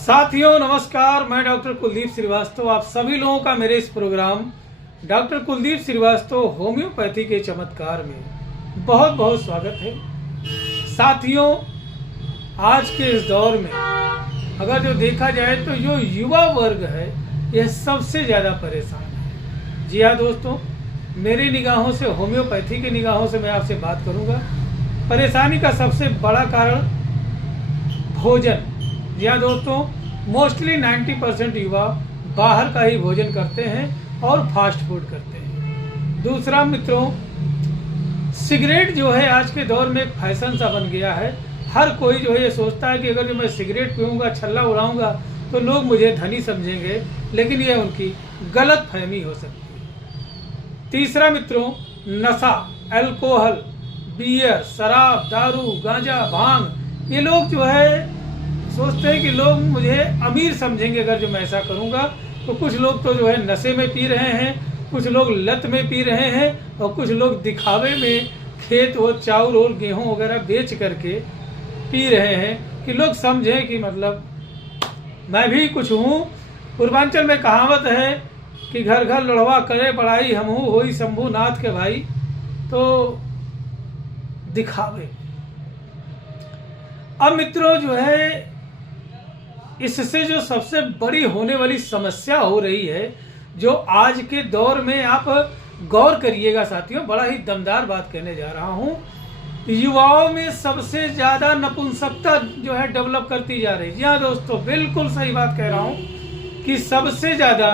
साथियों नमस्कार, मैं डॉक्टर कुलदीप श्रीवास्तव आप सभी लोगों का मेरे इस programme doctor Kuldeep Srivastava homeopathy के चमत्कार में बहुत बहुत स्वागत है। साथियों, आज के इस दौर में अगर जो देखा जाए तो जो युवा वर्ग है यह सबसे ज़्यादा परेशान है। जी हाँ दोस्तों, मेरी निगाहों से, होम्योपैथी की निगाहों से मैं आपसे बात करूँगा। परेशानी का सबसे बड़ा कारण भोजन। जी हाँ दोस्तों, मोस्टली 90% युवा बाहर का ही भोजन करते हैं और फास्ट फूड करते हैं। दूसरा मित्रों, सिगरेट जो है आज के दौर में एक फैशन सा बन गया है। हर कोई जो है ये सोचता है कि अगर जो मैं सिगरेट पीऊँगा, छल्ला उड़ाऊँगा तो लोग मुझे धनी समझेंगे, लेकिन यह उनकी गलत फहमी हो सकती है। तीसरा मित्रों, नशा, अल्कोहल, बियर, शराब, दारू, गांजा, भांग, ये लोग जो है सोचते हैं कि लोग मुझे अमीर समझेंगे अगर जो मैं ऐसा करूंगा। तो कुछ लोग तो जो है नशे में पी रहे हैं, कुछ लोग लत में पी रहे हैं और कुछ लोग दिखावे में खेत और चावल और गेहूं वगैरह बेच करके पी रहे हैं कि लोग समझें कि मतलब मैं भी कुछ हूँ। पूर्वांचल में कहावत है कि घर घर लड़वा करे बड़ाई, हम हूँ होई शंभू नाथ के भाई। तो दिखावे। अब मित्रों जो है इससे जो सबसे बड़ी होने वाली समस्या हो रही है, जो आज के दौर में आप गौर करिएगा साथियों, बड़ा ही दमदार बात कहने जा रहा हूं। युवाओं में सबसे ज्यादा नपुंसकता जो है डेवलप करती जा रही है। जी हाँ दोस्तों, बिल्कुल सही बात कह रहा हूं कि सबसे ज्यादा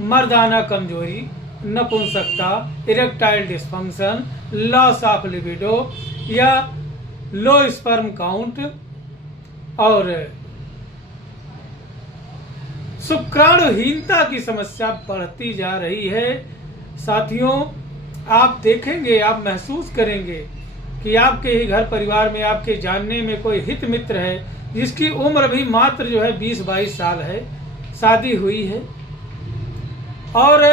मर्दाना कमजोरी, नपुंसकता, erectile dysfunction, loss of libido या लो स्पर्म काउंट और शुक्राणुहीनता की समस्या बढ़ती जा रही है। साथियों, आप देखेंगे, आप महसूस करेंगे कि आपके ही घर परिवार में, आपके जानने में कोई हित मित्र है जिसकी उम्र भी मात्र जो है 20-22 साल है, शादी हुई है और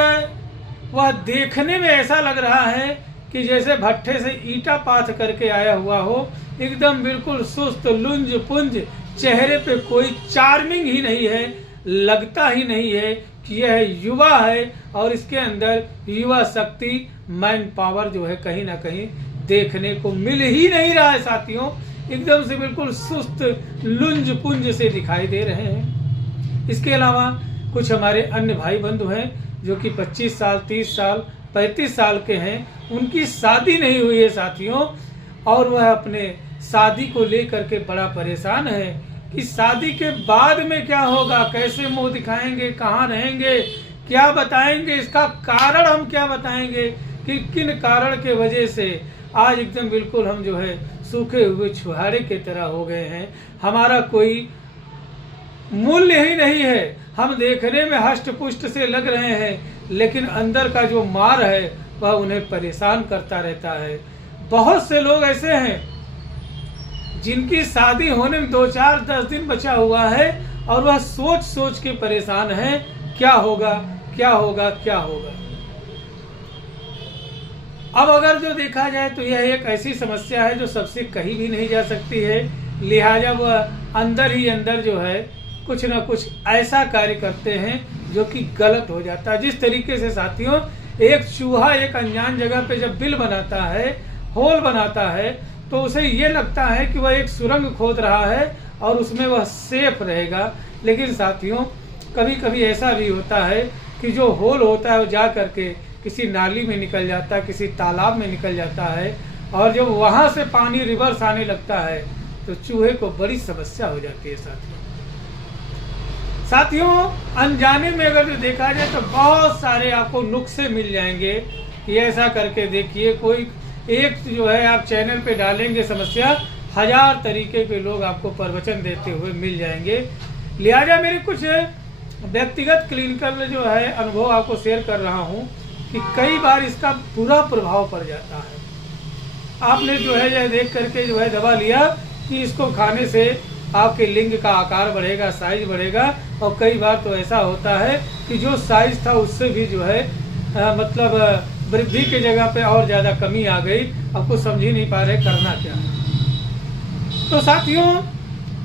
वह देखने में ऐसा लग रहा है कि जैसे भट्ठे से ईंटा पाथ करके आया हुआ हो, एकदम बिल्कुल सुस्त, लुंज पुंज, चेहरे पे कोई चार्मिंग ही नहीं है, लगता ही नहीं है कि यह युवा है और इसके अंदर युवा शक्ति, मैन पावर जो है कहीं ना कहीं देखने को मिल ही नहीं रहा है। साथियों, एकदम से बिल्कुल सुस्त, लुंज पुंज से दिखाई दे रहे हैं। इसके अलावा कुछ हमारे अन्य भाई बंधु हैं जो कि 25 साल, 30 साल, 35 साल के हैं, उनकी शादी नहीं हुई है साथियों, और वह अपने शादी को लेकर के बड़ा परेशान है कि शादी के बाद में क्या होगा, कैसे मुंह दिखाएंगे, कहाँ रहेंगे, क्या बताएंगे, इसका कारण हम क्या बताएंगे कि किन कारण के वजह से आज एकदम बिल्कुल हम जो है सूखे हुए छुहारे की तरह हो गए हैं। हमारा कोई मूल्य ही नहीं है। हम देखने में हष्ट पुष्ट से लग रहे हैं, लेकिन अंदर का जो मार है वह उन्हें परेशान करता रहता है। बहुत से लोग ऐसे हैं जिनकी शादी होने में 2-4-10 दिन बचा हुआ है और वह सोच सोच के परेशान है, क्या होगा, क्या होगा, क्या होगा। अब अगर जो देखा जाए तो यह एक ऐसी समस्या है जो सबसे कही भी नहीं जा सकती है, लिहाजा वह अंदर ही अंदर जो है कुछ ना कुछ ऐसा कार्य करते हैं जो कि गलत हो जाता है। जिस तरीके से साथियों, एक चूहा एक अनजान जगह पे जब बिल बनाता है, होल बनाता है, तो उसे ये लगता है कि वह एक सुरंग खोद रहा है और उसमें वह सेफ रहेगा। लेकिन साथियों, कभी कभी ऐसा भी होता है कि जो होल होता है वो जा करके किसी नाली में निकल जाता है, किसी तालाब में निकल जाता है, और जब वहाँ से पानी रिवर्स आने लगता है तो चूहे को बड़ी समस्या हो जाती है। साथियों, अनजाने में अगर जो देखा जाए तो बहुत सारे आपको नुस्खे मिल जाएंगे कि ऐसा करके देखिए। कोई एक जो है आप चैनल पे डालेंगे समस्या, 1000 तरीके के लोग आपको प्रवचन देते हुए मिल जाएंगे। लिहाजा मेरे कुछ व्यक्तिगत क्लिनिकल जो है अनुभव आपको शेयर कर रहा हूँ कि कई बार इसका बुरा प्रभाव पड़ जाता है। आपने जो है यह देख करके जो है दवा लिया कि इसको खाने से आपके लिंग का आकार बढ़ेगा, साइज बढ़ेगा, और कई बार तो ऐसा होता है कि जो साइज था उससे भी जो है मतलब वृद्धि की जगह पे और ज़्यादा कमी आ गई। अब कुछ समझ ही नहीं पा रहे करना क्या है। तो साथियों,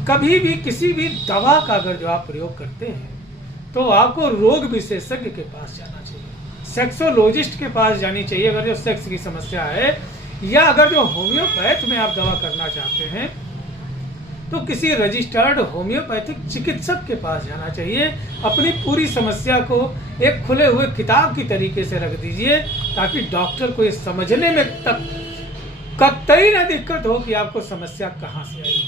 कभी भी किसी भी दवा का अगर जो आप प्रयोग करते हैं तो आपको रोग विशेषज्ञ के पास जाना चाहिए, सेक्सोलॉजिस्ट के पास जानी चाहिए अगर जो सेक्स की समस्या है, या अगर जो होम्योपैथ में आप दवा करना चाहते हैं तो किसी रजिस्टर्ड होम्योपैथिक चिकित्सक के पास जाना चाहिए। अपनी पूरी समस्या को एक खुले हुए किताब की तरीके से रख दीजिए ताकि डॉक्टर को ये समझने में तक कतई न दिक्कत हो कि आपको समस्या कहाँ से आई।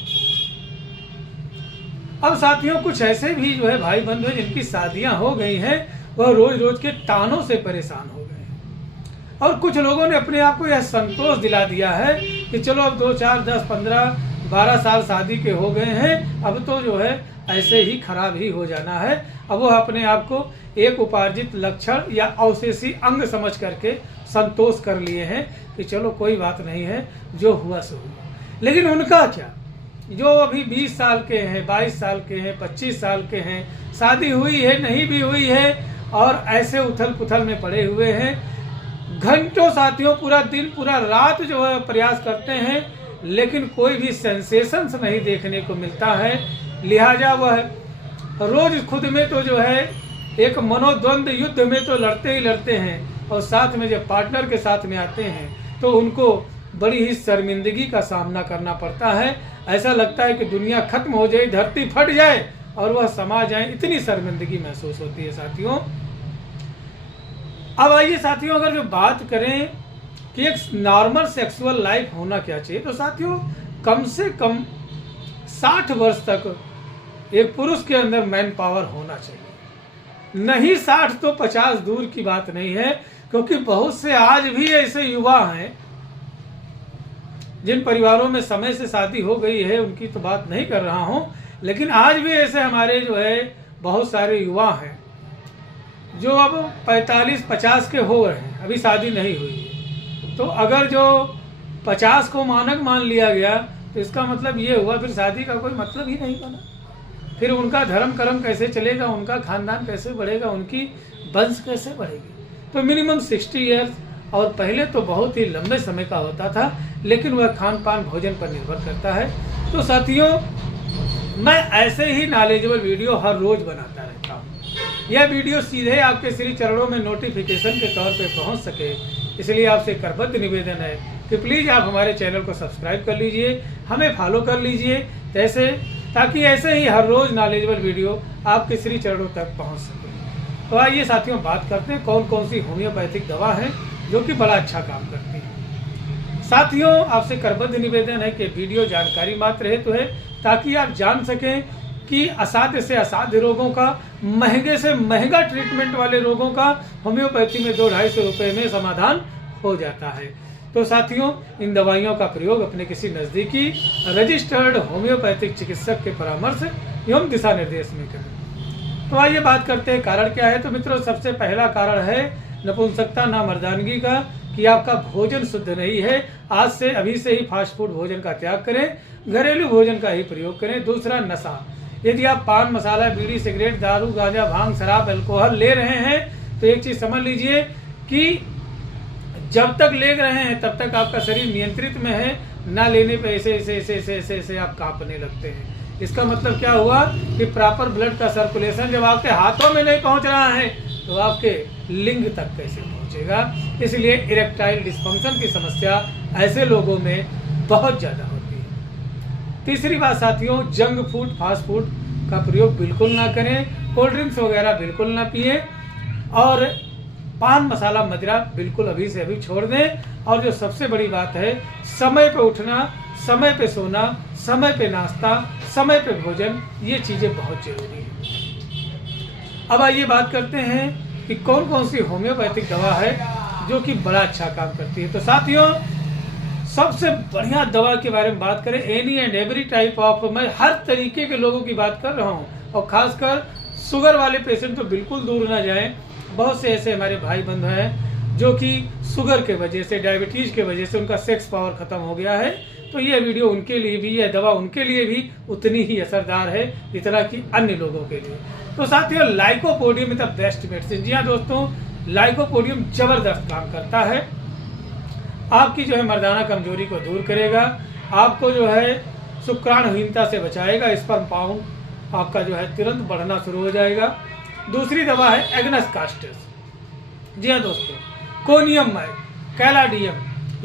अब साथियों, कुछ ऐसे भी जो है भाई बंधु हैं जिनकी शादियां हो गई हैं, वह रोज रोज के तानों से परेशान हो गए हैं, और कुछ लोगों ने अपने आप को यह संतोष दिला दिया है कि चलो अब 2, 4, 10, 15, 12 साल शादी के हो गए हैं, अब तो जो है ऐसे ही खराब ही हो जाना है। अब वो अपने आप को एक उपार्जित लक्षण या अवशेषी अंग समझ करके संतोष कर लिए हैं कि चलो कोई बात नहीं है, जो हुआ सो हुआ। लेकिन उनका क्या, जो अभी 20 साल के हैं, 22 साल के हैं, 25 साल के हैं, शादी हुई है नहीं भी हुई है और ऐसे उथल पुथल में पड़े हुए हैं, घंटों साथियों पूरा दिन पूरा रात जो है प्रयास करते हैं लेकिन कोई भी सेंसेशंस नहीं देखने को मिलता है। लिहाजा वह रोज खुद में तो जो है एक मनोद्वंद युद्ध में तो लड़ते ही लड़ते हैं, और साथ में जब पार्टनर के साथ में आते हैं तो उनको बड़ी ही शर्मिंदगी का सामना करना पड़ता है। ऐसा लगता है कि दुनिया खत्म हो जाए, धरती फट जाए और वह समा जाए, इतनी शर्मिंदगी महसूस होती है साथियों। अब आइए साथियों, अगर जो बात करें कि एक नॉर्मल सेक्सुअल लाइफ होना क्या चाहिए, तो साथियों कम से कम 60 वर्ष तक एक पुरुष के अंदर मैन पावर होना चाहिए। नहीं 60 तो 50 दूर की बात नहीं है, क्योंकि बहुत से आज भी ऐसे युवा हैं जिन परिवारों में समय से शादी हो गई है, उनकी तो बात नहीं कर रहा हूं, लेकिन आज भी ऐसे हमारे जो है बहुत सारे युवा हैं जो अब 45-50 के हो रहे हैं, अभी शादी नहीं हुई है। तो अगर जो 50 को मानक मान लिया गया तो इसका मतलब ये हुआ फिर शादी का कोई मतलब ही नहीं बना। फिर उनका धर्म कर्म कैसे चलेगा, उनका खानदान कैसे बढ़ेगा, उनकी वंश कैसे बढ़ेगी। तो मिनिमम 60 ईयर्स, और पहले तो बहुत ही लंबे समय का होता था, लेकिन वह खान पान भोजन पर निर्भर करता है। तो साथियों, मैं ऐसे ही नॉलेजेबल वीडियो हर रोज बनाता रहता हूँ। यह वीडियो सीधे आपके श्री चरणों में नोटिफिकेशन के तौर पे पहुँच सके, इसलिए आपसे करबद्ध निवेदन है कि प्लीज़ आप हमारे चैनल को सब्सक्राइब कर लीजिए, हमें फॉलो कर लीजिए, ताकि ऐसे ही हर रोज़ नॉलेजेबल वीडियो आपके श्री चरणों तक पहुंच सके। तो आइए साथियों, बात करते हैं कौन कौन सी होम्योपैथिक दवा है जो कि बड़ा अच्छा काम करती है। साथियों, आपसे करबद्ध निवेदन है कि वीडियो जानकारी मात्र हेतु है, ताकि आप जान सकें कि असाध्य से असाध्य रोगों का, महंगे से महंगा ट्रीटमेंट वाले रोगों का होम्योपैथी में 200-250 रुपये में समाधान हो जाता है। तो साथियों, इन दवाइयों का प्रयोग अपने किसी नज़दीकी रजिस्टर्ड होम्योपैथिक चिकित्सक के परामर्श एवं दिशा निर्देश में करें। तो आइए बात करते हैं कारण क्या है। तो मित्रों, सबसे पहला कारण है नपुंसकता ना मर्दानगी का, कि आपका भोजन शुद्ध नहीं है। आज से अभी से ही फास्ट फूड भोजन का त्याग करें, घरेलू भोजन का ही प्रयोग करें। दूसरा, नशा। यदि आप पान मसाला, बीड़ी, सिगरेट, दारू, गांजा, भांग, शराब, अल्कोहल ले रहे हैं तो एक चीज समझ लीजिए कि जब तक ले रहे हैं तब तक आपका शरीर नियंत्रित में है, ना लेने पे ऐसे आप कांपने लगते हैं। इसका मतलब क्या हुआ कि प्रॉपर ब्लड का सर्कुलेशन जब आपके हाथों में नहीं पहुंच रहा है तो आपके लिंग तक कैसे पहुंचेगा। इसलिए इरेक्टाइल डिस्फंक्शन की समस्या ऐसे लोगों में बहुत ज्यादा होती है। तीसरी बात साथियों, जंक फूड, फास्ट फूड का प्रयोग बिल्कुल ना करें, कोल्ड ड्रिंक्स वगैरह बिल्कुल ना पिए, और पान मसाला मदिरा बिल्कुल अभी से अभी छोड़ दें। और जो सबसे बड़ी बात है, समय पे उठना, समय पे सोना, समय पे नाश्ता, समय पे भोजन, ये चीज़ें बहुत जरूरी है। अब आइए बात करते हैं कि कौन कौन सी होम्योपैथिक दवा है जो कि बड़ा अच्छा काम करती है। तो साथियों, सबसे बढ़िया दवा के बारे में बात करें, any and every type of, मैं हर तरीके के लोगों की बात कर रहा हूँ, और खासकर शुगर वाले पेशेंट तो बिल्कुल दूर ना जाएं। बहुत से ऐसे हमारे भाई बंधु हैं जो कि शुगर के वजह से, डायबिटीज के वजह से उनका सेक्स पावर खत्म हो गया है। तो यह वीडियो उनके लिए भी, यह दवा उनके लिए भी उतनी ही असरदार है जितना कि अन्य लोगों के लिए। तो साथियों, lycopodium is the best medicine. जी हाँ दोस्तों, लाइकोपोडियम जबरदस्त काम करता है। आपकी जो है मर्दाना कमजोरी को दूर करेगा, आपको जो है शुक्राणुहीनता से बचाएगा। स्पर्म काउंट आपका जो है तुरंत बढ़ना शुरू हो जाएगा। दूसरी दवा है एग्नस कास्टिस। जी हाँ दोस्तों, कोनियम माइट, कैलाडियम,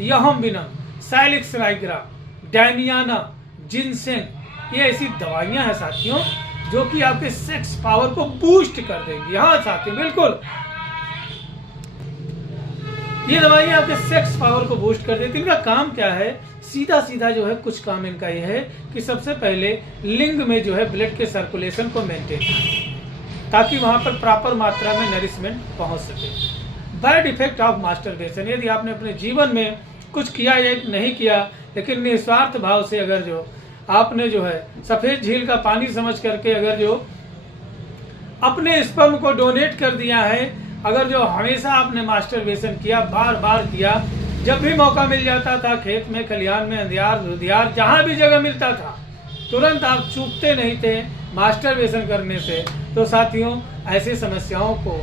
यहम्बिनम, साइलिक्स नाइग्रा, डायनियाना, जिनसेंग, ये ऐसी दवाइयां हैं साथियों जो कि आपके सेक्स पावर को बूस्ट कर देंगी। हाँ साथियों, बिल्कुल, ये दवाइयां आपके सेक्स पावर को बूस्ट कर देती हैं। इनका काम क्या है? सीधा सीधा जो है कुछ काम इनका ये है कि सबसे पहले लिंग में जो है ब्लड के सर्कुलेशन को मेंटेन करें ताकि वहां पर प्रॉपर मात्रा में नरिशमेंट पहुंच सके। बैड इफेक्ट ऑफ मास्टरबेशन, यदि आपने अपने जीवन में कुछ किया या नहीं किया लेकिन निस्वार्थ भाव से अगर जो आपने जो है सफेद झील का पानी समझ करके अगर जो अपने स्पर्म को डोनेट कर दिया है, अगर जो हमेशा आपने मास्टरबेशन किया, बार बार किया, जब भी मौका मिल जाता था, खेत में, खलिहान में, अंधियार धुधियार जहां भी जगह मिलता था, तुरंत आप चूकते नहीं थे मास्टरबेशन करने से, तो साथियों ऐसी समस्याओं को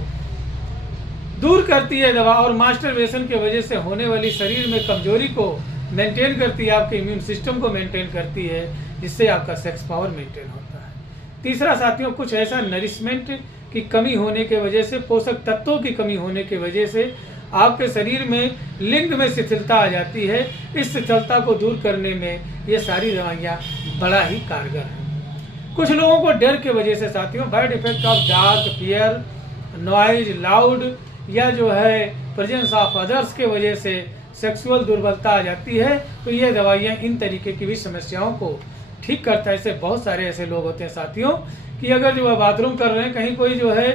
दूर करती है दवा। और मास्टरबेशन की वजह से होने वाली शरीर में कमजोरी को मेंटेन करती है, आपके इम्यून सिस्टम को मेंटेन करती है, जिससे आपका सेक्स पावर मेंटेन होता है। तीसरा साथियों, कुछ ऐसा नरिशमेंट की कमी होने के वजह से, पोषक तत्वों की कमी होने की वजह से आपके शरीर में लिंग में शिथिलता आ जाती है। इस शिथिलता को दूर करने में ये सारी दवाइयाँ बड़ा ही कारगर हैं। कुछ लोगों को डर की वजह से साथियों, bad effect of dark, fear, noise, loud या जो है प्रेजेंस ऑफ अदर्स के वजह से सेक्सुअल दुर्बलता आ जाती है, तो ये दवाइयाँ इन तरीके की भी समस्याओं को ठीक करता है। ऐसे बहुत सारे ऐसे लोग होते हैं साथियों कि अगर जो है बाथरूम कर रहे हैं, कहीं कोई जो है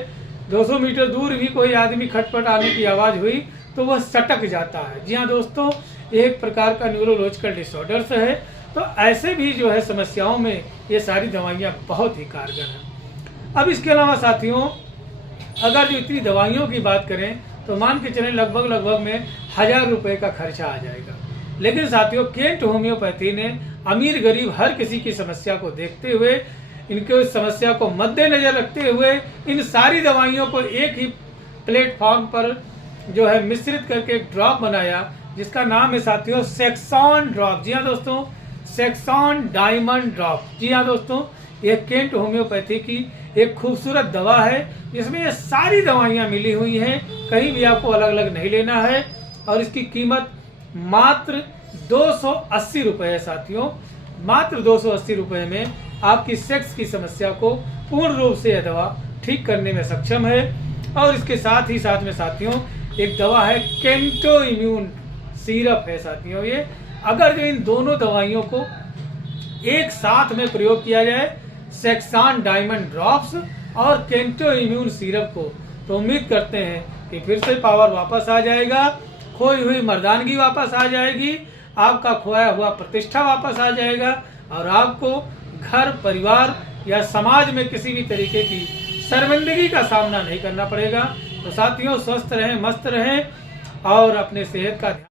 200 मीटर दूर भी कोई आदमी खटपट आने की आवाज़ हुई तो वह सटक जाता है। जी हाँ दोस्तों, एक प्रकार का न्यूरोलॉजिकल डिसऑर्डर्स है। तो ऐसे भी जो है समस्याओं में ये सारी दवाइयाँ बहुत ही कारगर हैं। अब इसके अलावा साथियों, अगर जो इतनी दवाइयों की बात करें तो मान के चलें लगभग में 1000 रुपये का खर्चा आ जाएगा। लेकिन साथियों, केंट होम्योपैथी ने अमीर गरीब हर किसी की समस्या को देखते हुए, इनके समस्या को मद्देनजर रखते हुए इन सारी दवाइयों को एक ही प्लेटफॉर्म पर जो है मिश्रित करके एक ड्रॉप बनाया, जिसका नाम है साथियों सेक्सॉन ड्रॉप। जी हाँ दोस्तों, सेक्सॉन डायमंड ड्रॉप। जी हाँ दोस्तों, यह केंट होम्योपैथी की एक खूबसूरत दवा है जिसमें ये सारी दवाइयाँ मिली हुई हैं, कहीं भी आपको अलग अलग नहीं लेना है। और इसकी कीमत मात्र 280 रुपये है साथियों। मात्र 280 रुपये में आपकी सेक्स की समस्या को पूर्ण रूप से यह दवा ठीक करने में सक्षम है। और इसके साथ ही साथ में साथियों एक दवा है केंटो इम्यून सिरप है साथियों। ये अगर जो इन दोनों दवाइयों को एक साथ में प्रयोग किया जाए, सेक्सॉन डायमंड ड्रॉप्स और केंटो इम्यून सिरप को, तो उम्मीद करते हैं कि फिर से पावर वापस आ जाएगा, खोई हुई मर्दानगी वापस आ जाएगी, आपका खोया हुआ प्रतिष्ठा वापस आ जाएगा और आपको घर, परिवार या समाज में किसी भी तरीके की शर्मिंदगी का सामना नहीं करना पड़ेगा। तो साथियों, स्वस्थ रहें, मस्त रहें और अपने सेहत का ध्यान